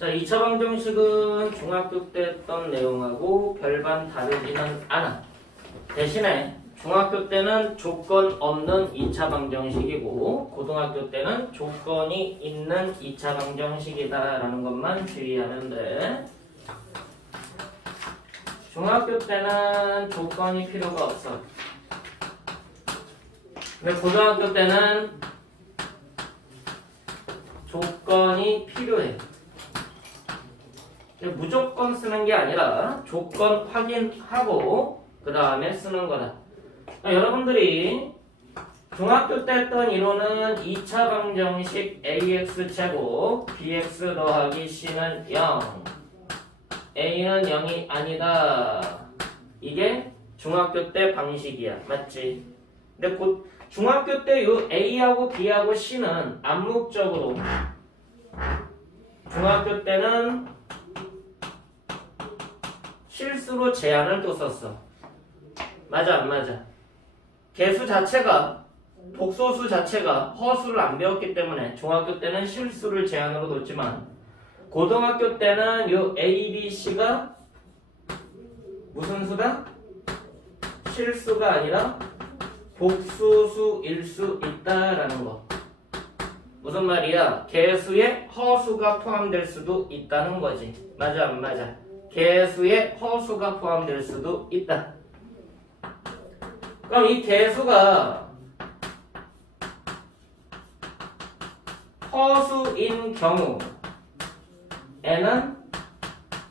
자, 2차 방정식은 중학교 때 했던 내용하고 별반 다르지는 않아. 대신에 중학교 때는 조건 없는 2차 방정식이고 고등학교 때는 조건이 있는 2차 방정식이다라는 것만 주의하면 돼. 중학교 때는 조건이 필요가 없어. 근데 고등학교 때는 조건이 필요해. 무조건 쓰는 게 아니라 조건 확인하고 그 다음에 쓰는 거다. 여러분들이 중학교 때 했던 이론은 2차 방정식 ax제곱 bx 더하기 c는 0 a는 0이 아니다. 이게 중학교 때 방식이야. 맞지? 근데 곧 중학교 때 요 a하고 b하고 c는 암묵적으로 중학교 때는 실수로 제한을 뒀었어. 맞아 안 맞아? 개수 자체가 복소수 자체가 허수를 안 배웠기 때문에 중학교 때는 실수를 제한으로 뒀지만 고등학교 때는 요 A, B, C가 무슨 수다? 실수가 아니라 복수수일 수 있다라는 거. 무슨 말이야? 개수에 허수가 포함될 수도 있다는 거지. 맞아 안 맞아? 개수에 허수가 포함될 수도 있다. 그럼 이 개수가 허수인 경우에는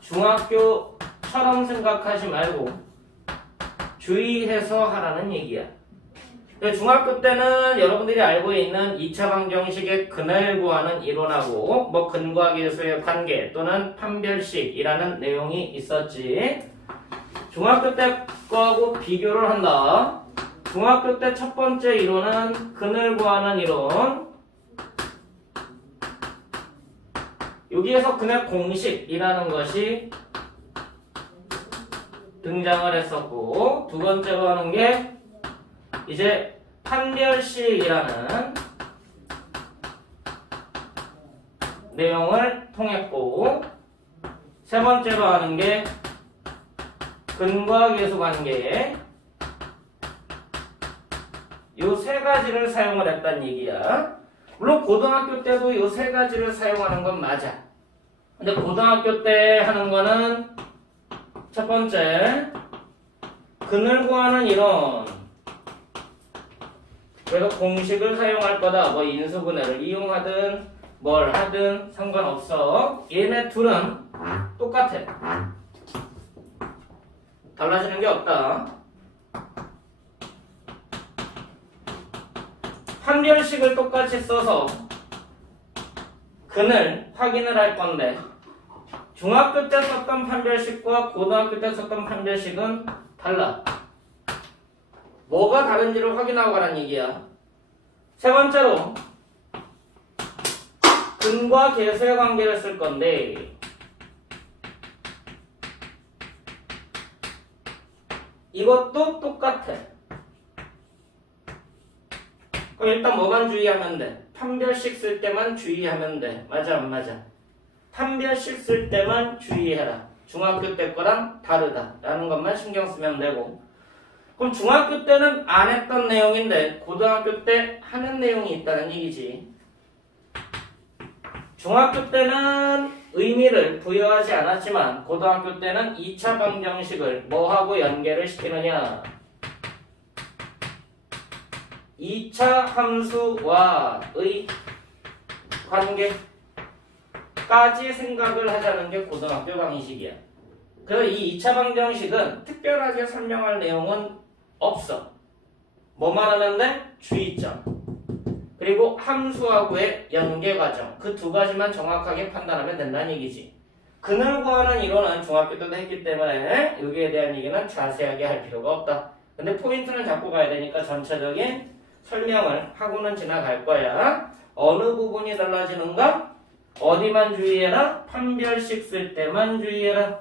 중학교처럼 생각하지 말고 주의해서 하라는 얘기야. 중학교 때는 여러분들이 알고 있는 2차 방정식의 근을 구하는 이론하고 뭐 근과 계수의 관계 또는 판별식이라는 내용이 있었지. 중학교 때 거하고 비교를 한다. 중학교 때 첫 번째 이론은 근을 구하는 이론. 여기에서 근의 공식이라는 것이 등장을 했었고 두 번째로 하는 게 이제 판별식이라는 내용을 통했고 세 번째로 하는 게 근과 계수 관계. 요 세 가지를 사용을 했단 얘기야. 물론 고등학교 때도 요 세 가지를 사용하는 건 맞아. 근데 고등학교 때 하는 거는 첫 번째 근을 구하는 이론. 그래서 공식을 사용할 거다. 뭐 인수분해를 이용하든 뭘 하든 상관없어. 얘네 둘은 똑같아. 달라지는 게 없다. 판별식을 똑같이 써서 근을 확인을 할 건데 중학교 때 썼던 판별식과 고등학교 때 썼던 판별식은 달라. 뭐가 다른지를 확인하고 가라는 얘기야. 세 번째로 근과 계수의 관계를 쓸 건데 이것도 똑같아. 그럼 일단 뭐만 주의하면 돼? 판별식 쓸 때만 주의하면 돼. 맞아 안 맞아? 판별식 쓸 때만 주의해라. 중학교 때 거랑 다르다 라는 것만 신경 쓰면 되고 그럼 중학교 때는 안 했던 내용인데 고등학교 때 하는 내용이 있다는 얘기지. 중학교 때는 의미를 부여하지 않았지만 고등학교 때는 2차 방정식을 뭐하고 연계를 시키느냐. 2차 함수와의 관계까지 생각을 하자는 게 고등학교 방식이야. 그래서 이 2차 방정식은 특별하게 설명할 내용은 없어. 뭐만 하는데? 주의점. 그리고 함수하고의 연계 과정. 그 두 가지만 정확하게 판단하면 된다는 얘기지. 근을 구하는 이론은 중학교 때도 했기 때문에 여기에 대한 얘기는 자세하게 할 필요가 없다. 근데 포인트는 잡고 가야 되니까 전체적인 설명을 하고는 지나갈 거야. 어느 부분이 달라지는가? 어디만 주의해라? 판별식 쓸 때만 주의해라.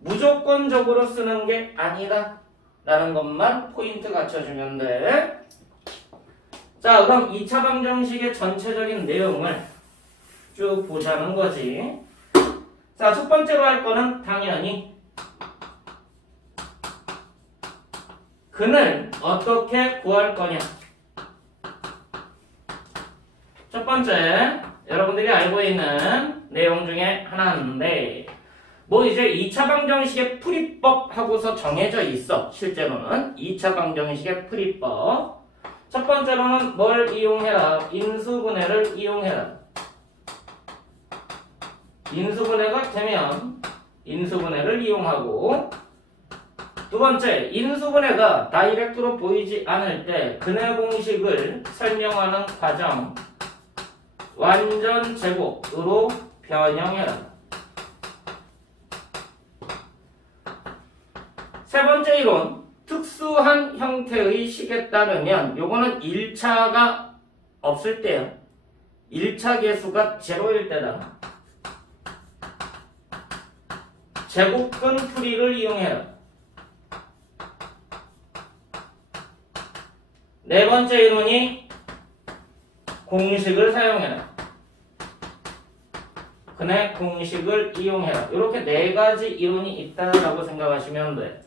무조건적으로 쓰는 게 아니다 라는 것만 포인트 갖춰주면 돼. 자, 그럼 2차 방정식의 전체적인 내용을 쭉 보자는 거지. 자, 첫 번째로 할 거는 당연히 근을 어떻게 구할 거냐. 첫 번째, 여러분들이 알고 있는 내용 중에 하나인데, 뭐 이제 2차 방정식의 풀이법 하고서 정해져 있어. 실제로는 2차 방정식의 풀이법. 첫 번째로는 뭘 이용해라? 인수분해를 이용해라. 인수분해가 되면 인수분해를 이용하고, 두 번째, 인수분해가 다이렉트로 보이지 않을 때 근해 공식을 설명하는 과정 완전 제곱으로 변형해라. 세 번째 이론, 특수한 형태의 식에 따르면 요거는 1차가 없을 때요. 1차 계수가 제로일 때다. 제곱근 풀이를 이용해라. 네 번째 이론이 공식을 사용해라. 근해 공식을 이용해라. 이렇게 네 가지 이론이 있다라고 생각하시면 돼.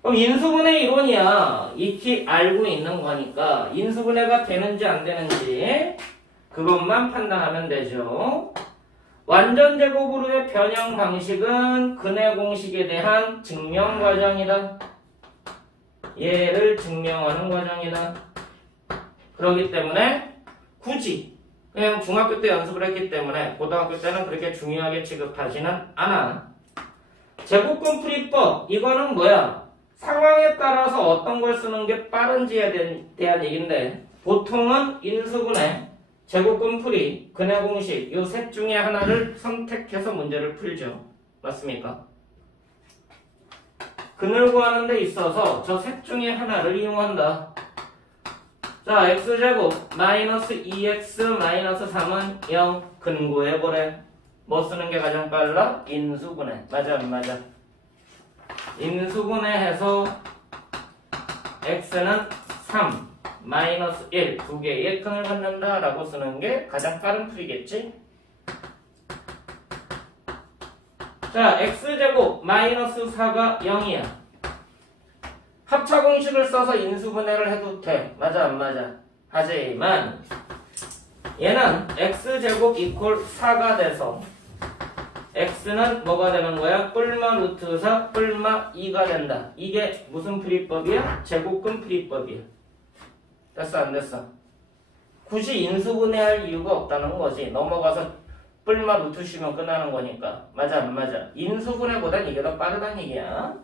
그럼 인수분해 이론이야. 익히 알고 있는 거니까 인수분해가 되는지 안 되는지 그것만 판단하면 되죠. 완전 제곱으로의 변형 방식은 근해 공식에 대한 증명 과정이다. 얘를 증명하는 과정이다. 그렇기 때문에 굳이 그냥 중학교 때 연습을 했기 때문에 고등학교 때는 그렇게 중요하게 취급하지는 않아. 제곱근 풀이법, 이거는 뭐야? 상황에 따라서 어떤 걸 쓰는 게 빠른지에 대한 얘기인데, 보통은 인수분해, 제곱근 풀이, 근해 공식 이 셋 중에 하나를 선택해서 문제를 풀죠. 맞습니까? 근을 구하는 데 있어서 저 셋 중에 하나를 이용한다. 자, x제곱 마이너스 2x 마이너스 3은 0. 근 구해보래. 뭐 쓰는 게 가장 빨라? 인수분해. 맞아 안 맞아? 인수분해해서 x는 3 마이너스 1 두 개의 근을 갖는다 라고 쓰는 게 가장 빠른 풀이겠지? 자, x제곱 마이너스 4가 0이야. 합차 공식을 써서 인수분해를 해도 돼. 맞아 안 맞아? 하지만 얘는 x제곱 이퀄 4가 돼서 x는 뭐가 되는 거야? 뿔마 루트 4 뿔마 2가 된다. 이게 무슨 풀이법이야? 제곱근 풀이법이야. 됐어 안 됐어? 굳이 인수분해할 이유가 없다는 거지. 넘어가서 뿔마 루트 쉬면 끝나는 거니까. 맞아 안 맞아? 인수분해보단 이게 더 빠르다는 얘기야.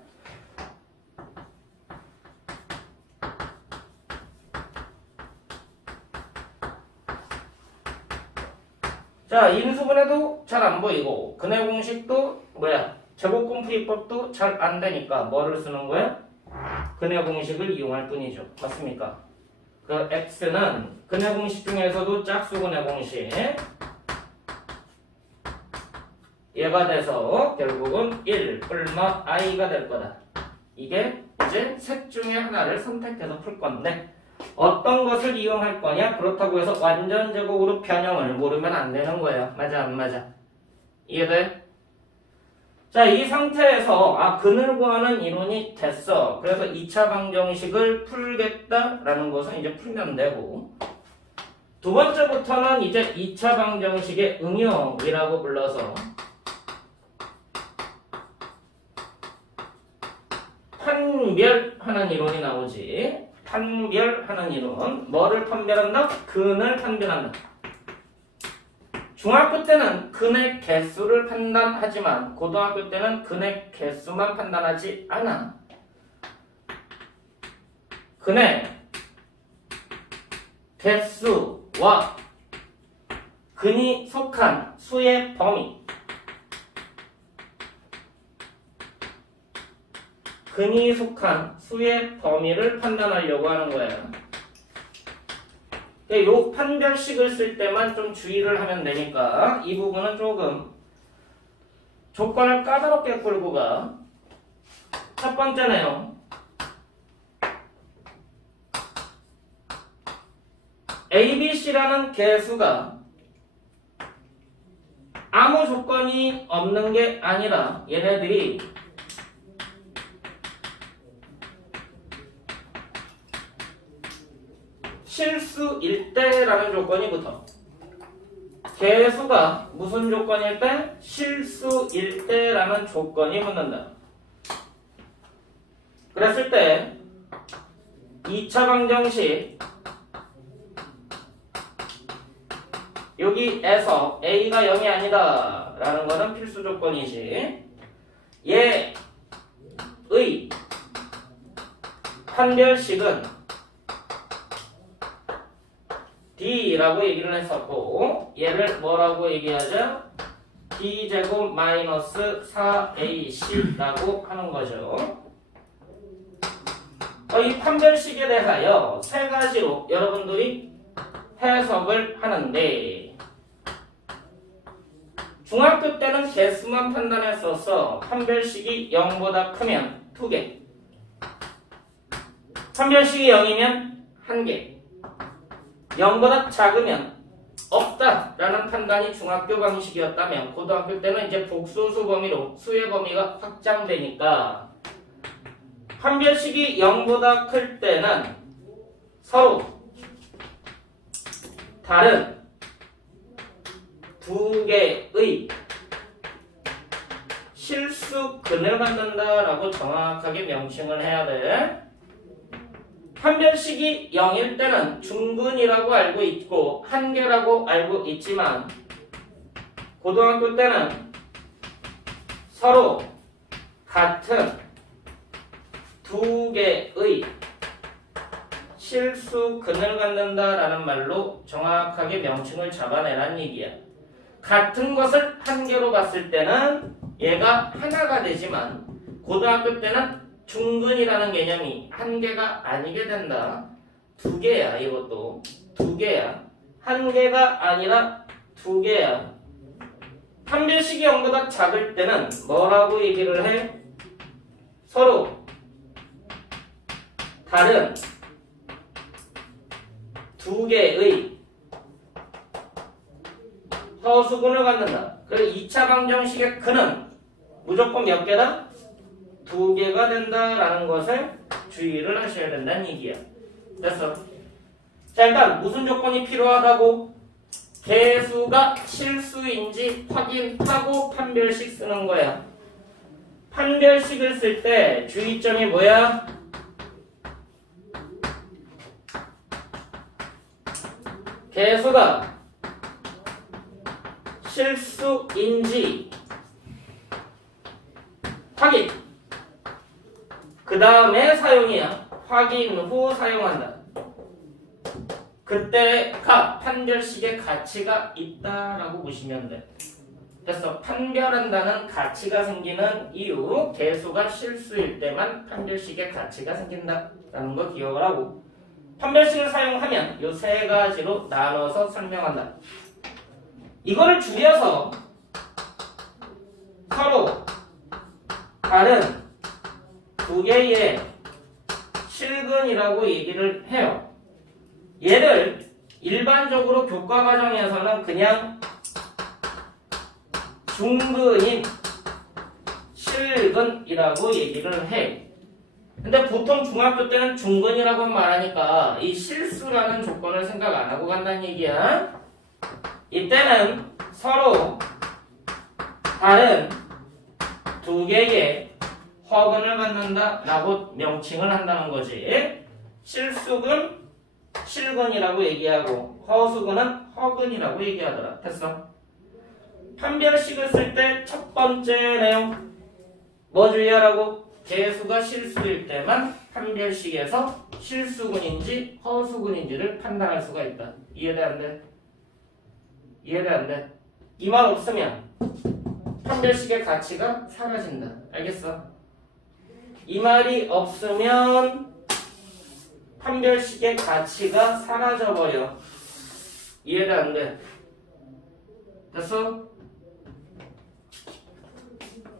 자, 인수분해도 잘 안 보이고 근해 공식도 뭐야? 제곱근 풀이법도 잘 안 되니까 뭐를 쓰는 거야? 근해 공식을 이용할 뿐이죠. 맞습니까? 그 x는 근해 공식 중에서도 짝수 근해 공식 얘가 돼서 결국은 1 뿔마 i가 될 거다. 이게 이제 셋 중에 하나를 선택해서 풀 건데 어떤 것을 이용할 거냐? 그렇다고 해서 완전 제곱으로 변형을 모르면 안 되는 거예요. 맞아 안 맞아? 이해돼? 자, 이 상태에서 근을 구하는 이론이 됐어. 그래서 2차 방정식을 풀겠다라는 것은 이제 풀면 되고, 두 번째부터는 이제 2차 방정식의 응용이라고 불러서 판별하는 이론이 나오지. 판별하는 이론. 뭐를 판별한다? 근을 판별한다. 중학교 때는 근의 개수를 판단하지만 고등학교 때는 근의 개수만 판단하지 않아. 근의 개수와 근이 속한 수의 범위, 근이 속한 수의 범위를 판단하려고 하는 거예요. 이 판별식을 쓸 때만 좀 주의를 하면 되니까 이 부분은 조금 조건을 까다롭게 끌고 가. 첫 번째네요. ABC라는 개수가 아무 조건이 없는 게 아니라 얘네들이 실수일 때라는 조건이 붙어. 개수가 무슨 조건일 때? 실수일 때라는 조건이 붙는다. 그랬을 때 2차 방정식 여기에서 A가 0이 아니다 라는 거는 필수 조건이지. 얘의 판별식은 D라고 얘기를 했었고 얘를 뭐라고 얘기하죠? D제곱 마이너스 4AC라고 하는 거죠. 이 판별식에 대하여 세 가지로 여러분들이 해석을 하는데 중학교 때는 개수만 판단했었어. 판별식이 0보다 크면 2개, 판별식이 0이면 1개, 0보다 작으면 없다 라는 판단이 중학교 방식이었다면 고등학교 때는 이제 복소수 범위로 수의 범위가 확장되니까 판별식이 0보다 클 때는 서로 다른 두 개의 실수근을 만든다라고 정확하게 명칭을 해야 돼. 판별식이 0일 때는 중근이라고 알고 있고 한계라고 알고 있지만 고등학교 때는 서로 같은 두 개의 실수근을 갖는다라는 말로 정확하게 명칭을 잡아내란 얘기야. 같은 것을 한 개로 봤을 때는 얘가 하나가 되지만 고등학교 때는 중근이라는 개념이 한 개가 아니게 된다. 두 개야. 이것도 두 개야. 한 개가 아니라 두 개야. 판별식이 0보다 작을 때는 뭐라고 얘기를 해? 서로 다른 두 개의 허수근을 갖는다. 그리고 2차 방정식의 근은 무조건 몇 개다? 2개가 된다라는 것을 주의를 하셔야 된다는 얘기야. 됐어. 자, 일단 무슨 조건이 필요하다고? 개수가 실수인지 확인하고 판별식 쓰는 거야. 판별식을 쓸 때 주의점이 뭐야? 개수가 실수인지 확인. 그 다음에 사용이야. 확인 후 사용한다. 그때가 판별식의 가치가 있다라고 보시면 돼. 그래서 판별한다는 가치가 생기는 이유, 개수가 실수일 때만 판별식의 가치가 생긴다라는 거 기억을 하고 판별식을 사용하면 이 세 가지로 나눠서 설명한다. 이거를 줄여서 서로 다른 두 개의 실근이라고 얘기를 해요. 얘를 일반적으로 교과 과정에서는 그냥 중근인 실근이라고 얘기를 해. 근데 보통 중학교 때는 중근이라고 말하니까 이 실수라는 조건을 생각 안 하고 간다는 얘기야. 이때는 서로 다른 두 개의 허근을 갖는다 라고 명칭을 한다는 거지. 실수근, 실근이라고 얘기하고 허수근은 허근이라고 얘기하더라. 됐어? 판별식을 쓸 때 첫 번째 내용 뭐 주의하라고? 개수가 실수일 때만 판별식에서 실수근인지 허수근인지를 판단할 수가 있다. 이해돼 안 돼? 이해돼 안 돼? 이 말 없으면 판별식의 가치가 사라진다. 알겠어? 이 말이 없으면 판별식의 가치가 사라져버려. 이해돼 안 돼? 됐어?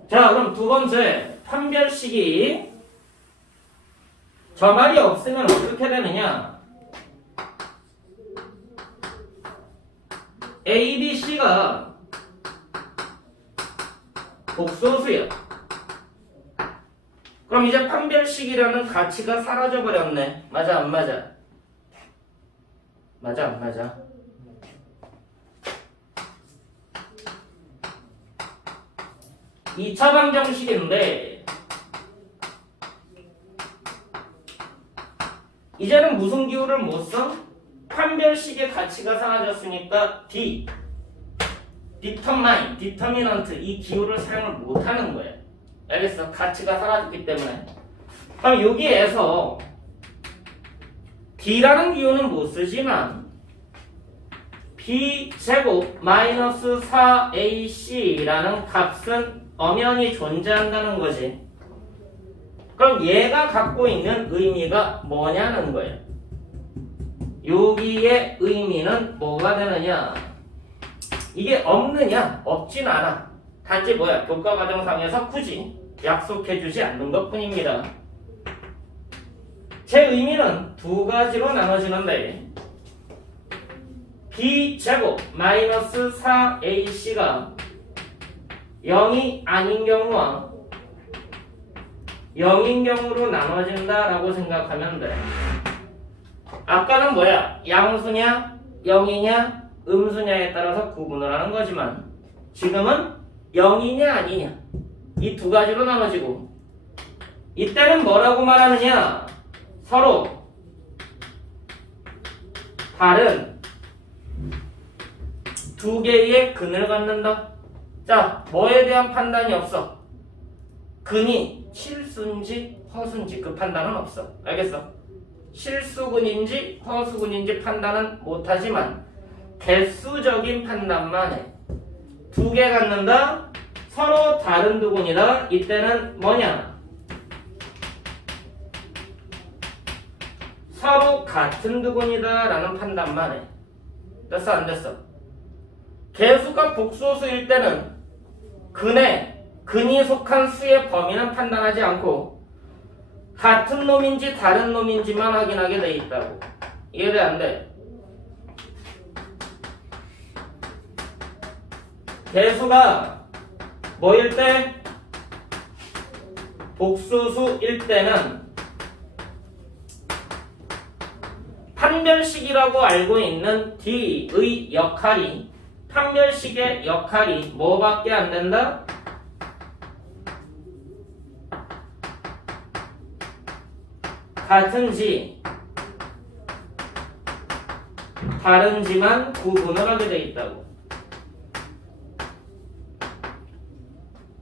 자, 그럼 두 번째, 판별식이 저 말이 없으면 어떻게 되느냐? A, B, C가 복소수야. 그럼 이제 판별식이라는 가치가 사라져버렸네. 맞아 안 맞아? 맞아 안 맞아? 이 차 방정식인데 이제는 무슨 기호를 못 써? 판별식의 가치가 사라졌으니까 determine, determinant 이 기호를 사용을 못하는 거예요. 알겠어? 가치가 사라졌기 때문에. 그럼 여기에서 D라는 기호는 못 쓰지만 B제곱 마이너스 4AC라는 값은 엄연히 존재한다는 거지. 그럼 얘가 갖고 있는 의미가 뭐냐는 거예요. 여기의 의미는 뭐가 되느냐? 이게 없느냐? 없진 않아. 단지 뭐야? 교과 과정상에서 굳이 약속해주지 않는 것 뿐입니다. 제 의미는 두 가지로 나눠지는데 B제곱 마이너스 4AC가 0이 아닌 경우와 0인 경우로 나눠진다라고 생각하면 돼. 아까는 뭐야? 양수냐? 0이냐? 음수냐에 따라서 구분을 하는 거지만 지금은 0이냐 아니냐 이 두 가지로 나눠지고 이때는 뭐라고 말하느냐? 서로 다른 두 개의 근을 갖는다. 자, 뭐에 대한 판단이 없어. 근이 실수인지 허수인지 그 판단은 없어. 알겠어? 실수근인지 허수근인지 판단은 못하지만 개수적인 판단만 해. 두 개 갖는다. 서로 다른 두 근이다. 이때는 뭐냐? 서로 같은 두 근이다 라는 판단만 해. 됐어 안 됐어? 개수가 복소수일 때는 근이 속한 수의 범위는 판단하지 않고 같은 놈인지 다른 놈인지만 확인하게 돼 있다고. 이해돼 안 돼? 개수가 뭐일 때? 복소수일 때는 판별식이라고 알고 있는 D의 역할이 판별식의 역할이 뭐밖에 안 된다? 같은지 다른지만 구분을 하게 돼 있다고.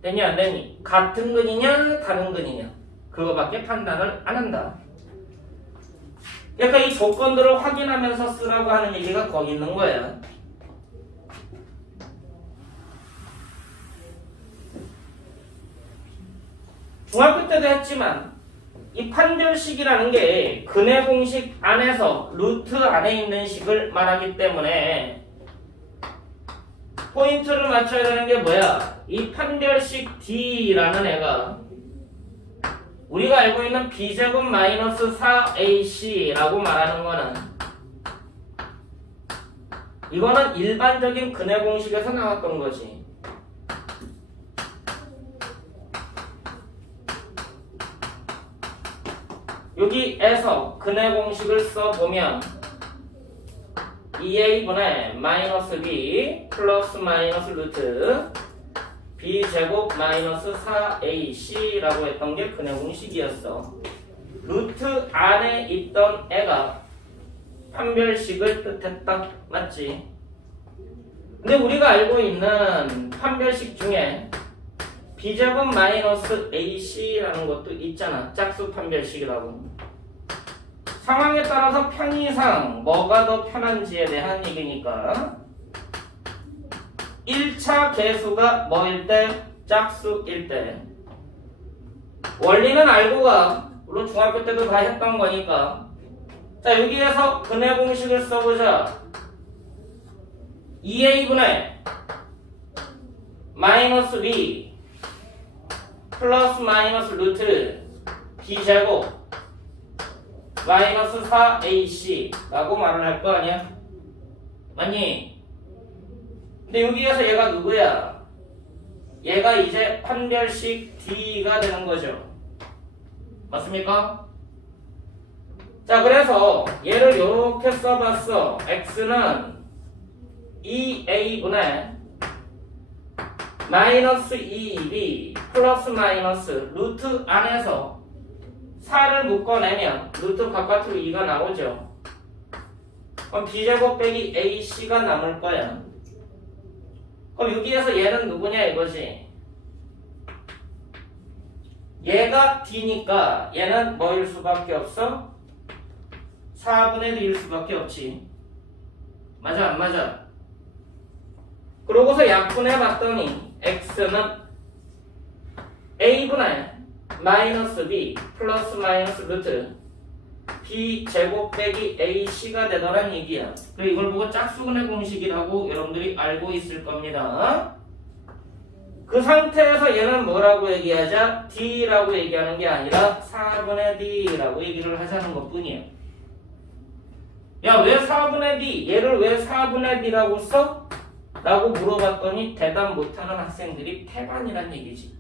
되니 안 되니? 같은 근이냐 다른 근이냐 그거밖에 판단을 안 한다. 그러니까 이 조건들을 확인하면서 쓰라고 하는 얘기가 거기 있는 거야. 중학교 때도 했지만 이 판별식이라는 게 근의 공식 안에서 루트 안에 있는 식을 말하기 때문에 포인트를 맞춰야 되는 게 뭐야? 이 판별식 D라는 애가 우리가 알고 있는 B제곱 마이너스 4AC라고 말하는 거는 이거는 일반적인 근의 공식에서 나왔던 거지. 여기에서 근의 공식을 써보면 2a분의 마이너스 b 플러스 마이너스 루트 b제곱 마이너스 4ac라고 했던 게 근의 공식이었어. 루트 안에 있던 애가 판별식을 뜻했다. 맞지? 근데 우리가 알고 있는 판별식 중에 b제곱 마이너스 ac라는 것도 있잖아. 짝수 판별식이라고. 상황에 따라서 편의상 뭐가 더 편한지에 대한 얘기니까 1차 개수가 뭐일 때? 짝수일 때. 원리는 알고 가. 물론 중학교 때도 다 했던 거니까. 자, 여기에서 근의 공식을 써보자. 2a분의 마이너스 b 플러스 마이너스 루트 b제곱 마이너스 4ac 라고 말을 할 거 아니야? 맞니? 근데 여기에서 얘가 누구야? 얘가 이제 판별식 D가 되는 거죠. 맞습니까? 자, 그래서 얘를 이렇게 써봤어. x는 2a분의 마이너스 2b 플러스 마이너스 루트 안에서 4를 묶어내면 루트 바깥으로 2가 나오죠. 그럼 b제곱 빼기 ac가 남을 거야. 그럼 여기에서 얘는 누구냐 이거지. 얘가 d니까 얘는 뭐일 수밖에 없어? 4분의 1일 수밖에 없지. 맞아 안 맞아? 그러고서 약분해 봤더니 x는 a분의 마이너스 b 플러스 마이너스 루트 b 제곱 빼기 ac가 되더란 얘기야. 그리고 이걸 보고 짝수근의 공식이라고 여러분들이 알고 있을 겁니다. 그 상태에서 얘는 뭐라고 얘기하자? d라고 얘기하는 게 아니라 4분의 d라고 얘기를 하자는 것 뿐이에요. 야, 왜 4분의 d? 얘를 왜 4분의 d라고 써? 라고 물어봤더니 대답 못하는 학생들이 태반이란 얘기지.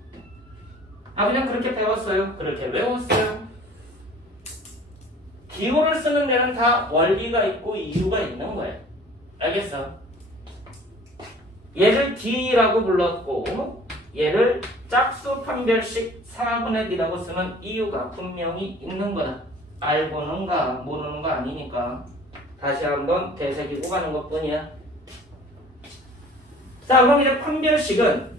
아, 그냥 그렇게 배웠어요. 그렇게 외웠어요. 기호를 쓰는 데는 다 원리가 있고 이유가 있는 거예요. 알겠어? 얘를 d라고 불렀고 얘를 짝수 판별식 4분의 d라고 쓰는 이유가 분명히 있는 거다. 알고는가 모르는가 아니니까 다시 한번 되새기고 가는 것 뿐이야. 자, 그럼 이제 판별식은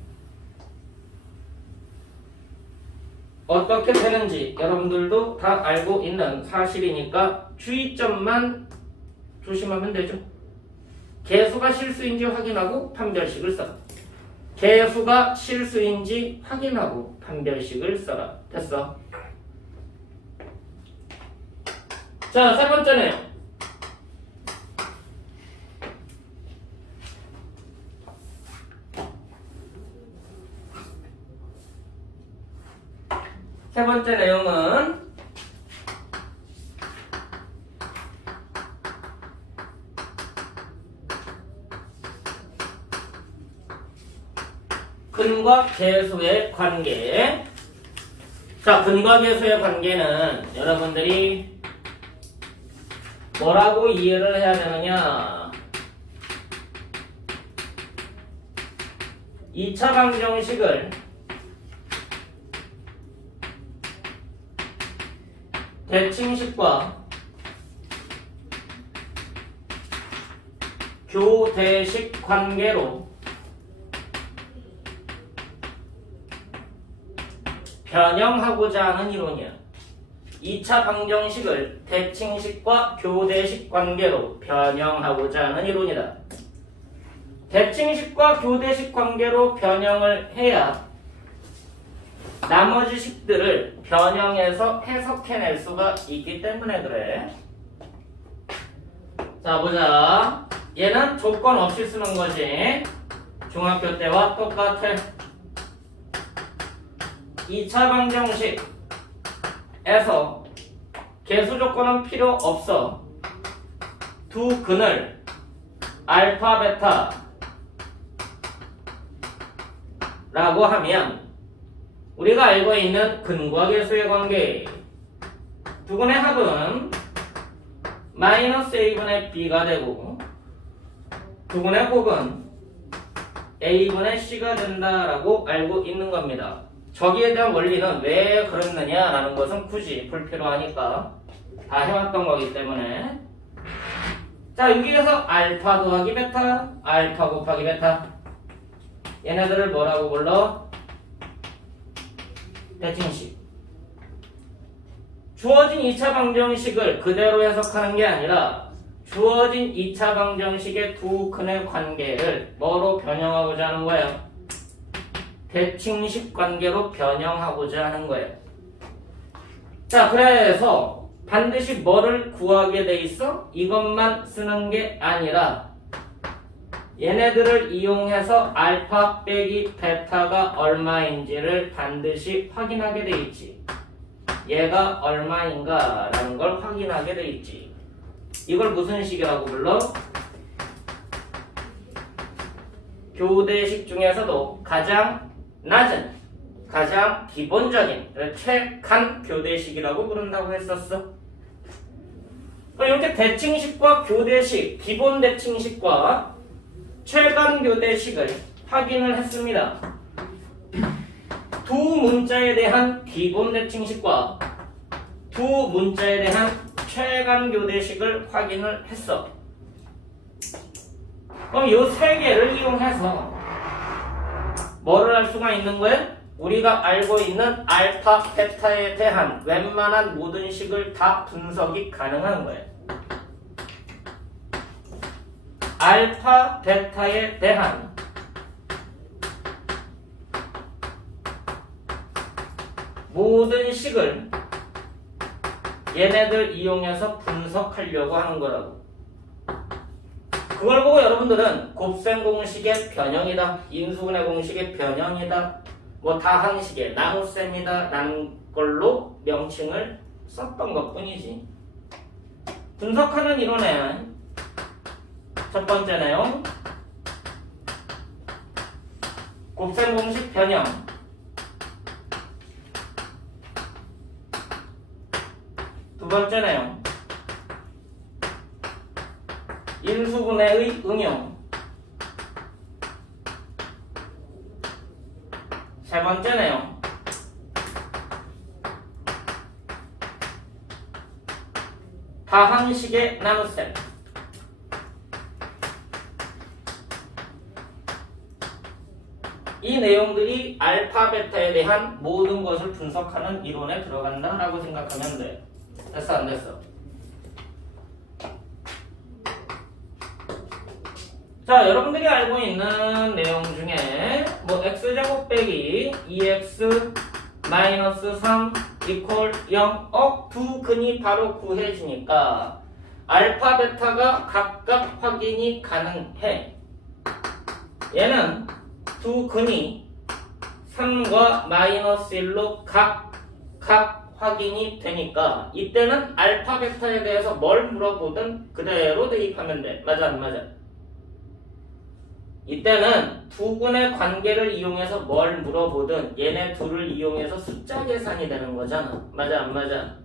어떻게 되는지 여러분들도 다 알고 있는 사실이니까 주의점만 조심하면 되죠. 개수가 실수인지 확인하고 판별식을 써라. 개수가 실수인지 확인하고 판별식을 써라. 됐어. 자, 세 번째 내용. 세 번째 내용은 근과 계수의 관계. 자, 근과 계수의 관계는 여러분들이 뭐라고 이해를 해야 되느냐? 2차 방정식을 대칭식과 교대식 관계로 변형하고자 하는 이론이야. 2차 방정식을 대칭식과 교대식 관계로 변형하고자 하는 이론이다. 대칭식과 교대식 관계로 변형을 해야 나머지 식들을 변형해서 해석해낼 수가 있기 때문에 그래. 자, 보자. 얘는 조건 없이 쓰는 거지. 중학교 때와 똑같아. 2차 방정식에서 개수 조건은 필요 없어. 두 근을 알파, 베타 라고 하면 우리가 알고 있는 근과 계수의 관계, 두 근의 합은 마이너스 a분의 b가 되고 두 근의 곱은 a분의 c가 된다라고 알고 있는 겁니다. 저기에 대한 원리는 왜 그렇느냐라는 것은 굳이 불필요하니까 다 해왔던 거기 때문에. 자, 여기에서 알파 더하기 베타, 알파 곱하기 베타, 얘네들을 뭐라고 불러? 대칭식. 주어진 2차 방정식을 그대로 해석하는 게 아니라 주어진 2차 방정식의 두 근의 관계를 뭐로 변형하고자 하는 거예요? 대칭식 관계로 변형하고자 하는 거예요. 자, 그래서 반드시 뭐를 구하게 돼 있어? 이것만 쓰는 게 아니라 얘네들을 이용해서 알파 빼기 베타가 얼마인지를 반드시 확인하게 돼 있지. 얘가 얼마인가 라는 걸 확인하게 돼 있지. 이걸 무슨 식이라고 불러? 교대식 중에서도 가장 낮은 가장 기본적인 최간 교대식이라고 부른다고 했었어. 이렇게 대칭식과 교대식, 기본 대칭식과 최간 교대식을 확인을 했습니다. 두 문자에 대한 기본 대칭식과 두 문자에 대한 최간 교대식을 확인을 했어. 그럼 이 세 개를 이용해서 뭐를 할 수가 있는 거야? 우리가 알고 있는 알파, 베타에 대한 웬만한 모든 식을 다 분석이 가능한 거야. 알파, 베타에 대한 모든 식을 얘네들 이용해서 분석하려고 하는 거라고. 그걸 보고 여러분들은 곱셈 공식의 변형이다, 인수분해 공식의 변형이다, 뭐 다항식의 나눗셈이다 라는 걸로 명칭을 썼던 것 뿐이지. 분석하는 이론의 첫 번째 내용, 곱셈 공식 변형. 두 번째 내용, 인수분해의 응용. 세 번째 내용, 다항식의 나눗셈. 이 내용들이 알파, 베타에 대한 모든 것을 분석하는 이론에 들어간다라고 생각하면 돼. 됐어, 안 됐어? 자, 여러분들이 알고 있는 내용 중에 뭐 x제곱 빼기 2x 마이너스 3 이퀄 0 두 근이 바로 구해지니까 알파, 베타가 각각 확인이 가능해. 얘는 두 근이 3과 마이너스 1로 각 확인이 되니까 이때는 알파, 베타에 대해서 뭘 물어보든 그대로 대입하면 돼. 맞아, 안 맞아? 이때는 두 근의 관계를 이용해서 뭘 물어보든 얘네 둘을 이용해서 숫자 계산이 되는 거잖아. 맞아, 안 맞아?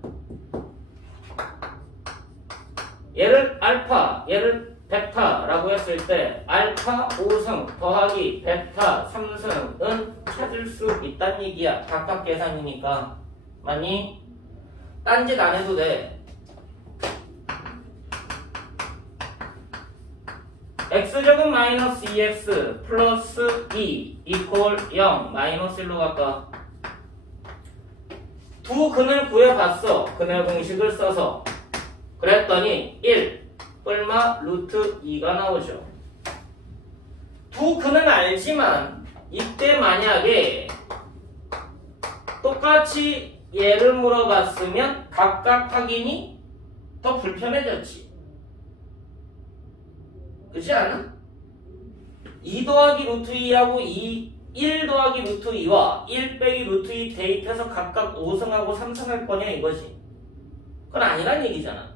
얘를 알파, 얘를 베타라고 했을 때 알파 5승 더하기 베타 3승은 찾을 수 있다는 얘기야. 각각 계산이니까. 맞니? 딴짓 안 해도 돼. x제곱 마이너스 2x 플러스 2 이퀄 0 마이너스 1로 갈까? 두 근을 구해봤어. 근의 공식을 써서. 그랬더니 1 뿔마 루트 2가 나오죠. 두 근은 알지만 이때 만약에 똑같이 얘를 물어봤으면 각각 확인이 더 불편해졌지. 그렇지 않아? 2 더하기 루트 2하고 1 더하기 루트 2와 1 빼기 루트 2 대입해서 각각 5승하고 3승할 거냐 이거지. 그건 아니란 얘기잖아.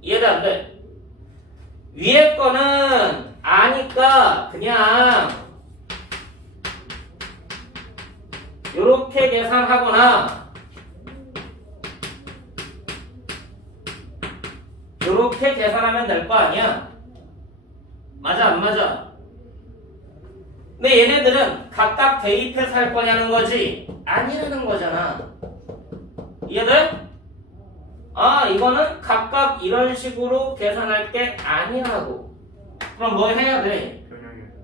이해가 안 돼? 위에 거는 아니까 그냥 요렇게 계산하거나 요렇게 계산하면 될 거 아니야? 맞아, 안 맞아? 근데 얘네들은 각각 대입해서 할 거냐는 거지 아니라는 거잖아. 이해돼? 아, 이거는 각각 이런 식으로 계산할 게 아니라고. 그럼 뭐 해야 돼?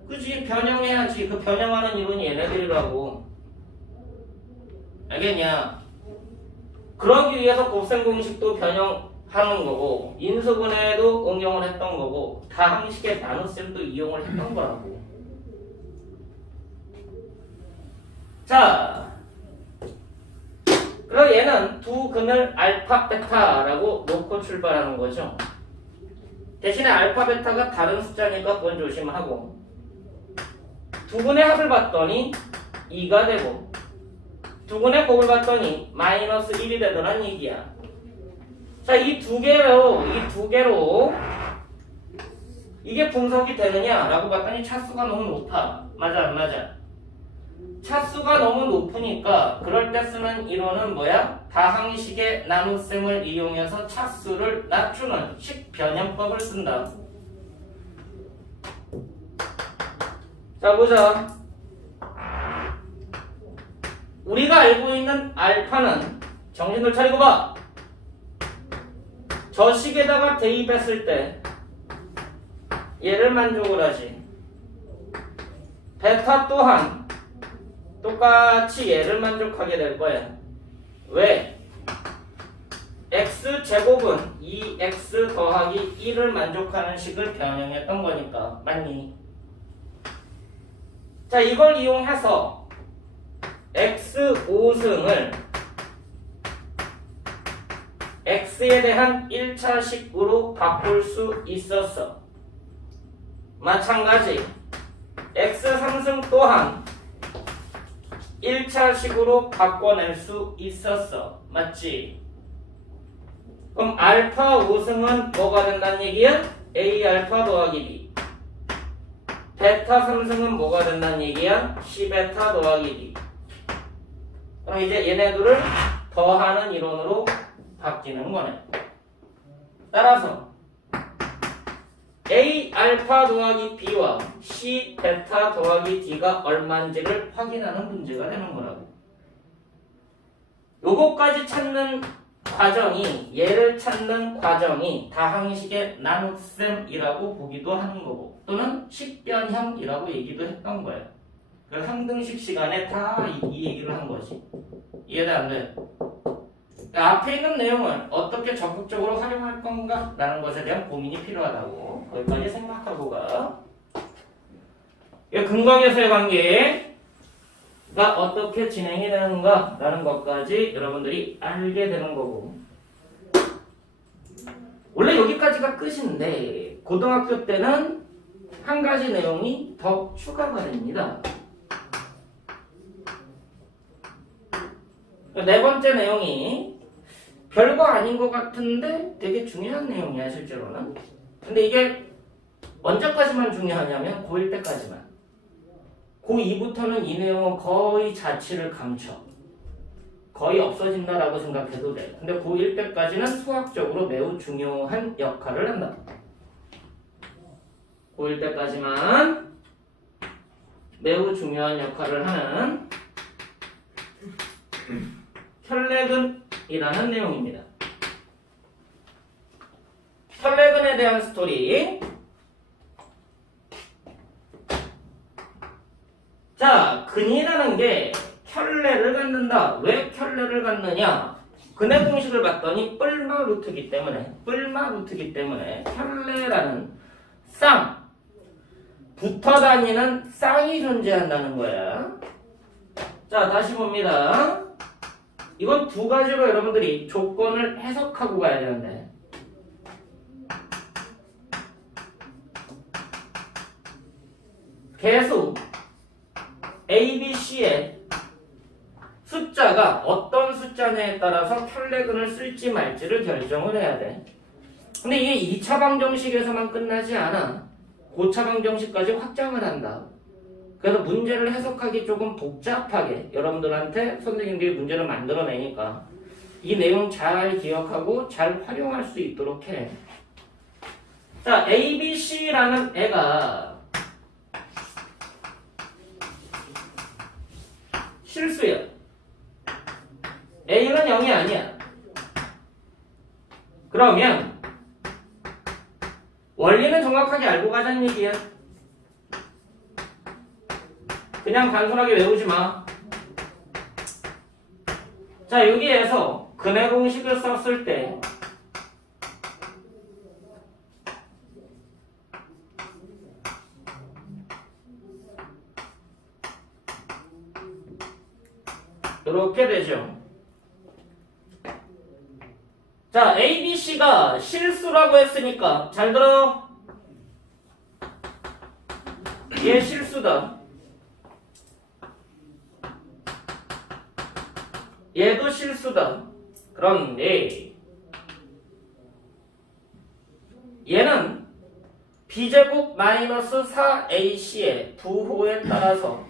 그치, 변형해야지. 그 변형하는 이론이 얘네들이라고. 알겠냐? 그러기 위해서 곱셈 공식도 변형하는 거고 인수분해도 응용을 했던 거고 다항식의 나눗셈도 이용을 했던 거라고. 자, 그럼 얘는 두 근을 알파, 베타라고 놓고 출발하는 거죠. 대신에 알파, 베타가 다른 숫자니까 그건 조심하고 두 근의 합을 봤더니 2가 되고 두 근의 곱을 봤더니 마이너스 1이 되더란 얘기야. 자, 이 두 개로 이게 분석이 되느냐라고 봤더니 차수가 너무 높아. 맞아, 안 맞아? 차수가 너무 높으니까 그럴 때 쓰는 이론은 뭐야? 다항식의 나눗셈을 이용해서 차수를 낮추는 식변형법을 쓴다. 자, 보자. 우리가 알고 있는 알파는 정신을 차리고 봐. 저 식에다가 대입했을 때 얘를 만족을 하지. 베타 또한 똑같이 얘를 만족하게 될 거야. 왜? x제곱은 2x 더하기 1을 만족하는 식을 변형했던 거니까. 맞니? 자, 이걸 이용해서 x5승을 x에 대한 1차식으로 바꿀 수 있었어. 마찬가지 x3승 또한 1차식으로 바꿔낼 수 있었어. 맞지? 그럼 알파 5승은 뭐가 된다는 얘기야? a 알파 더하기 b. 베타 3승은 뭐가 된다는 얘기야? c 베타 더하기 d. 그럼 이제 얘네들을 더하는 이론으로 바뀌는 거네. 따라서 a 알파 더하기 b와 c 베타 더하기 d가 얼마인지를 확인하는 문제가 되는 거라고. 요거까지 찾는 과정이, 얘를 찾는 과정이 다항식의 나눗셈이라고 보기도 하는 거고, 또는 식변형이라고 얘기도 했던 거예요. 그 상등식 시간에 다 이 얘기를 한 거지. 이해돼 안 돼? 앞에 있는 내용을 어떻게 적극적으로 활용할 건가? 라는 것에 대한 고민이 필요하다고. 거기까지 생각하고 가. 근거계수의 관계가 어떻게 진행이 되는가? 라는 것까지 여러분들이 알게 되는 거고. 원래 여기까지가 끝인데 고등학교 때는 한 가지 내용이 더 추가가 됩니다. 네 번째 내용이 별거 아닌 것 같은데 되게 중요한 내용이야, 실제로는. 근데 이게 언제까지만 중요하냐면 고1 때까지만. 고2부터는 이 내용은 거의 자취를 감춰. 거의 없어진다라고 생각해도 돼. 근데 고1 때까지는 수학적으로 매우 중요한 역할을 한다. 고1 때까지만 매우 중요한 역할을 하는 혈내근이라는 내용입니다. 혈내근에 대한 스토리. 자, 근이라는 게 혈내를 갖는다. 왜 혈내를 갖느냐? 근의 공식을 봤더니 뿔마 루트기 때문에 혈내라는 쌍, 붙어 다니는 쌍이 존재한다는 거야. 자, 다시 봅니다. 이건 두 가지로 여러분들이 조건을 해석하고 가야 되는데, 계수 A, B, C의 숫자가 어떤 숫자냐에 따라서 혈내근을 쓸지 말지를 결정을 해야 돼. 근데 이게 2차 방정식에서만 끝나지 않아. 고차 방정식까지 확장을 한다. 그래서 문제를 해석하기 조금 복잡하게 여러분들한테 선생님들이 문제를 만들어내니까 이 내용 잘 기억하고 잘 활용할 수 있도록 해. 자, A, B, C라는 애가 실수야. A는 0이 아니야. 그러면 원리는 정확하게 알고 가자는 얘기야. 그냥 단순하게 외우지 마. 자, 여기에서 근의 공식을 썼을 때 이렇게 되죠. 자, A, B, C가 실수라고 했으니까 잘 들어. 얘 실수다. 얘도 실수다. 그런데 얘는 B제곱 마이너스 4AC의 부호에 따라서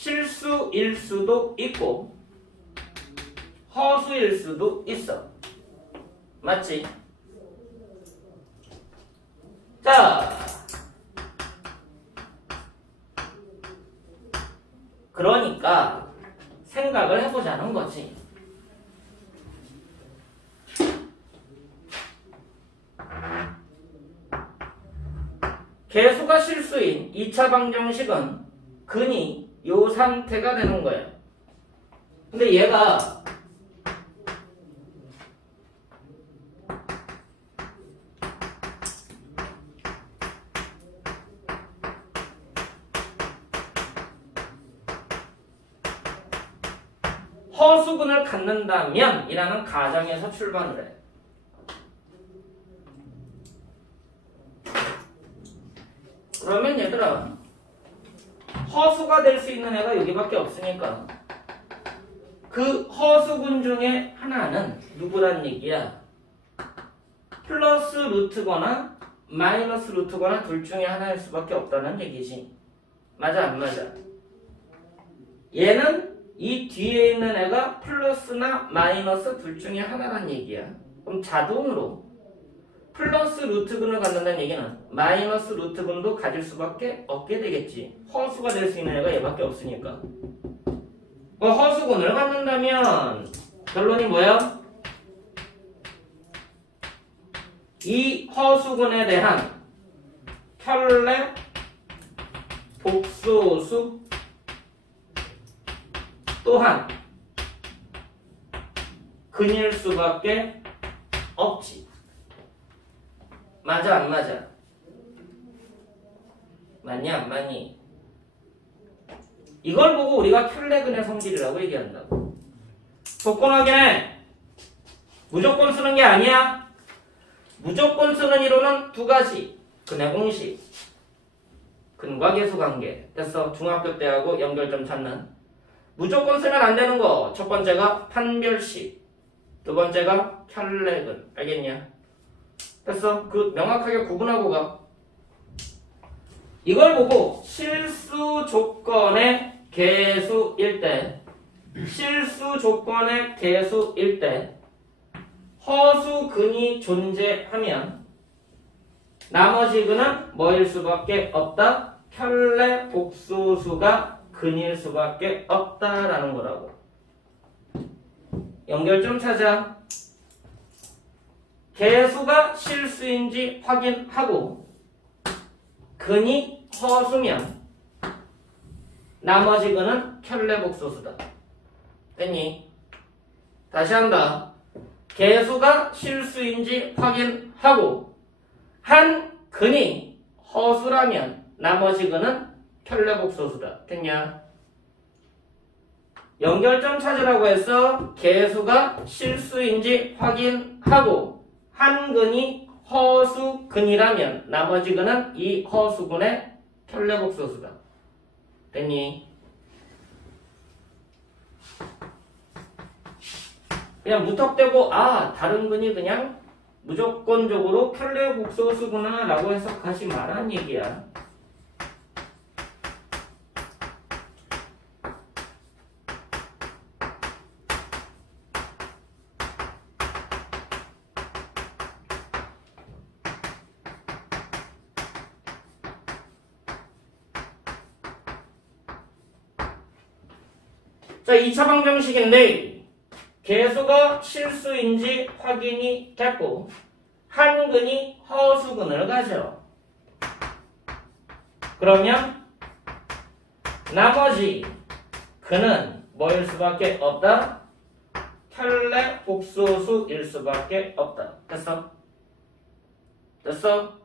실수일 수도 있고 허수일 수도 있어. 맞지? 자, 그러니까 생각을 해보자는 거지. 개수가 실수인 2차 방정식은 근이 요 상태가 되는 거예요. 근데 얘가 허수근을 갖는다면 이라는 가정에서 출발을 해. 그러면 얘들아, 허수가 될 수 있는 애가 여기밖에 없으니까 그 허수군 중에 하나는 누구란 얘기야? 플러스 루트거나 마이너스 루트거나 둘 중에 하나일 수밖에 없다는 얘기지. 맞아 안 맞아? 얘는 이 뒤에 있는 애가 플러스나 마이너스 둘 중에 하나란 얘기야. 그럼 자동으로 플러스 루트근을 갖는다는 얘기는 마이너스 루트근도 가질 수밖에 없게 되겠지. 허수가 될 수 있는 애가 얘밖에 없으니까. 허수근을 갖는다면 결론이 뭐야? 이 허수근에 대한 켤레 복소수 또한 근일 수밖에 없지. 맞아 안 맞아? 맞냐 안 맞니? 이걸 보고 우리가 켤레근의 성질이라고 얘기한다고. 조건 확인해. 무조건 쓰는 게 아니야. 무조건 쓰는 이론은 두 가지. 근의 공식, 근과 계수 관계. 됐어. 중학교 때하고 연결점 찾는. 무조건 쓰면 안 되는 거. 첫 번째가 판별식, 두 번째가 켤레근. 알겠냐? 됐어. 그 명확하게 구분하고 가. 이걸 보고 실수 조건의 개수일 때, 실수 조건의 개수일 때 허수근이 존재하면 나머지 근은 뭐일 수밖에 없다? 켤레 복소수가 근일 수밖에 없다라는 거라고. 연결점 찾아. 개수가 실수인지 확인하고 근이 허수면 나머지 근은 켤레 복소수다. 됐니? 다시 한다. 개수가 실수인지 확인하고 한 근이 허수라면 나머지 근은 켤레 복소수다. 됐냐? 연결점 찾으라고 해서 개수가 실수인지 확인하고 한 근이 허수근이라면 나머지 근은 이 허수근의 켤레 복소수다. 됐니? 그냥 무턱대고 다른 근이 그냥 무조건적으로 켤레 복소수구나 라고 해석하지 말란 얘기야. 자, 2차 방정식인데 개수가 실수인지 확인이 됐고 한 근이 허수근을 가져. 그러면 나머지 근은 뭐일 수밖에 없다? 켤레 복소수일 수밖에 없다. 됐어? 됐어?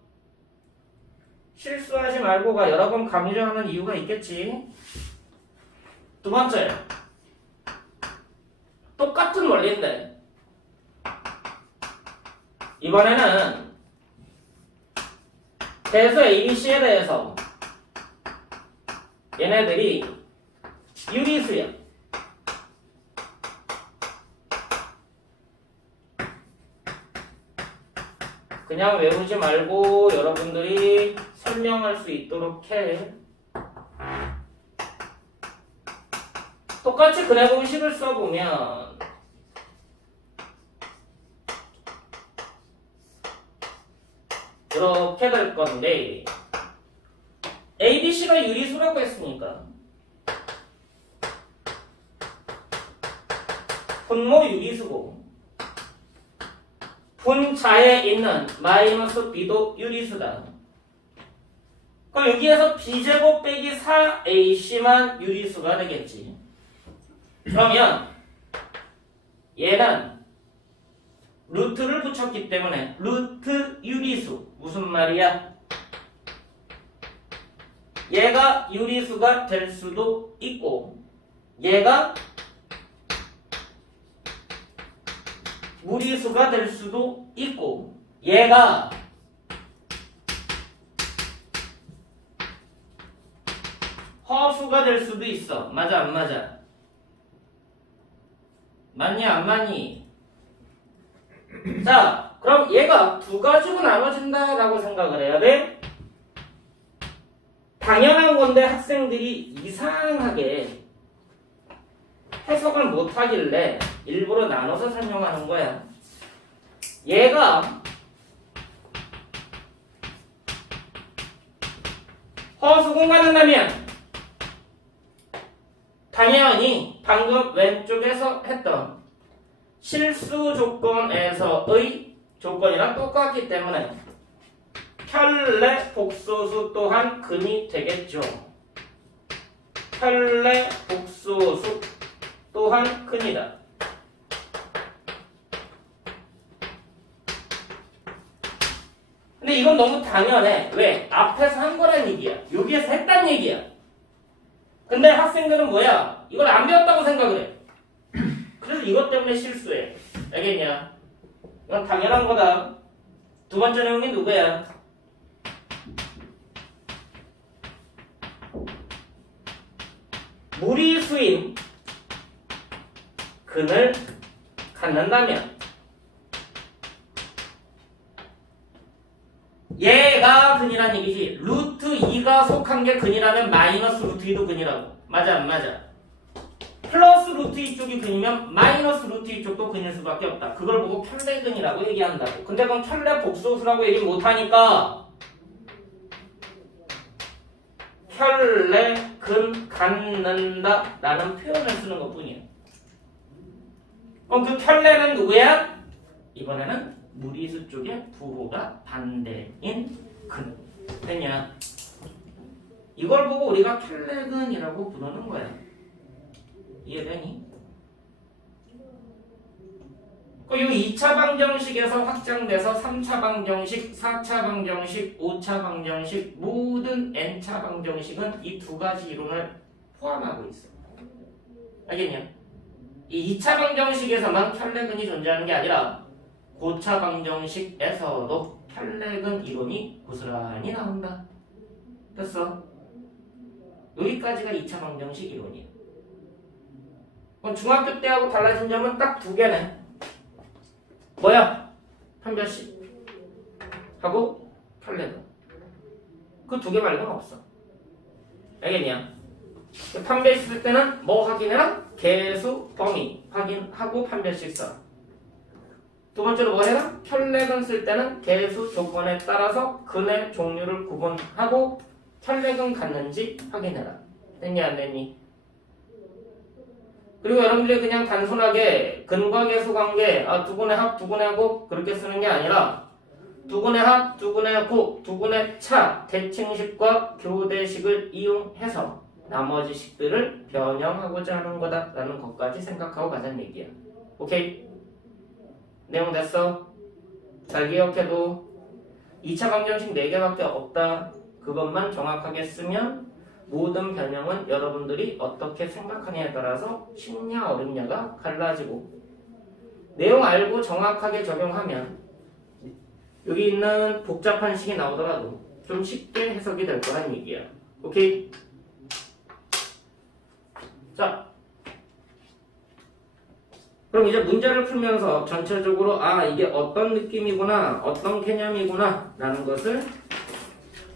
실수하지 말고가 여러 번 강조하는 이유가 있겠지. 두 번째, 똑같은 원리인데 이번에는 대수 ABC에 대해서 얘네들이 유리수야. 그냥 외우지 말고 여러분들이 설명할 수 있도록 해. 똑같이 근해 공식을 써보면 이렇게 될 건데 ABC가 유리수라고 했으니까 분모 유리수고 분자에 있는 마이너스 B도 유리수다. 그럼 여기에서 B제곱 빼기 4AC만 유리수가 되겠지. 그러면 얘는 루트를 붙였기 때문에 루트 유리수. 무슨 말이야? 얘가 유리수가 될 수도 있고 얘가 무리수가 될 수도 있고 얘가 허수가 될 수도 있어. 맞아 안 맞아? 맞니 안 맞니? 자 그럼 얘가 두 가지로 나눠진다라고 생각을 해야 돼? 당연한 건데 학생들이 이상하게 해석을 못하길래 일부러 나눠서 설명하는 거야. 얘가 허수 공간한다면 당연히 방금 왼쪽에서 했던 실수 조건에서의 조건이랑 똑같기 때문에 켤레 복소수 또한 근이 되겠죠. 켤레 복소수 또한 근이다. 근데 이건 너무 당연해. 왜? 앞에서 한 거란 얘기야. 여기에서 했단 얘기야. 근데 학생들은 뭐야? 이걸 안 배웠다고 생각을 해. 그래서 이것 때문에 실수해. 알겠냐? 이건 당연한 거다. 두 번째 내용이 누구야? 무리수인 근을 갖는다면 얘가 근이란 얘기지. 루트 2가 속한 게 근이라면 마이너스 루트 2도 근이라고. 맞아 안 맞아? 플러스 루트 2쪽이 근이면 마이너스 루트 2쪽도 근일 수밖에 없다. 그걸 보고 켤레근이라고 얘기한다고. 근데 그럼 켤레 복소수라고 얘기 못하니까 켤레근 갖는다 라는 표현을 쓰는 것 뿐이야. 그럼 그 켤레는 누구야? 이번에는 무리수 쪽의 부호가 반대인 근. 됐냐? 이걸 보고 우리가 켤레근이라고 부르는 거야. 이해되니? 이 2차 방정식에서 확장돼서 3차 방정식, 4차 방정식, 5차 방정식, 모든 n차 방정식은 이 두 가지 이론을 포함하고 있어. 알겠냐? 이 2차 방정식에서만 켤레근이 존재하는 게 아니라 고차 방정식에서도 켤레근 이론이 고스란히 나온다. 됐어? 여기까지가 2차 방정식 이론이야. 그럼 중학교 때하고 달라진 점은 딱 두 개네. 뭐야? 판별식 하고 켤레근. 그 두 개 말고는 없어. 알겠냐? 판별식 쓸 때는 뭐 확인해라? 개수, 범위 확인하고 판별식 써. 두 번째로 뭐 해라? 켤레근 쓸 때는 개수 조건에 따라서 근의 종류를 구분하고 켤레근 갖는지 확인해라. 됐냐 안 됐니? 그리고 여러분들이 그냥 단순하게 근과 개수 관계, 두근의 합, 두근의 곱 그렇게 쓰는 게 아니라 두근의 합, 두근의 곱, 두근의 차, 대칭식과 교대식을 이용해서 나머지 식들을 변형하고자 하는 거다라는 것까지 생각하고 가자는 얘기야. 오케이? 내용 됐어? 잘 기억해도 2차 방정식 4개밖에 없다. 그것만 정확하게 쓰면 모든 변형은 여러분들이 어떻게 생각하냐에 따라서 쉽냐 어렵냐가 갈라지고 내용 알고 정확하게 적용하면 여기 있는 복잡한 식이 나오더라도 좀 쉽게 해석이 될 거란 얘기야. 오케이? 자, 그럼 이제 문제를 풀면서 전체적으로 이게 어떤 느낌이구나, 어떤 개념이구나 라는 것을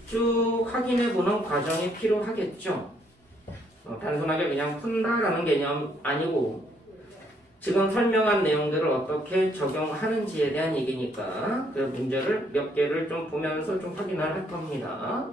쭉 확인해보는 과정이 필요하겠죠. 단순하게 그냥 푼다라는 개념 아니고 지금 설명한 내용들을 어떻게 적용하는지에 대한 얘기니까 그 문제를 몇 개를 좀 보면서 좀 확인을 할 겁니다.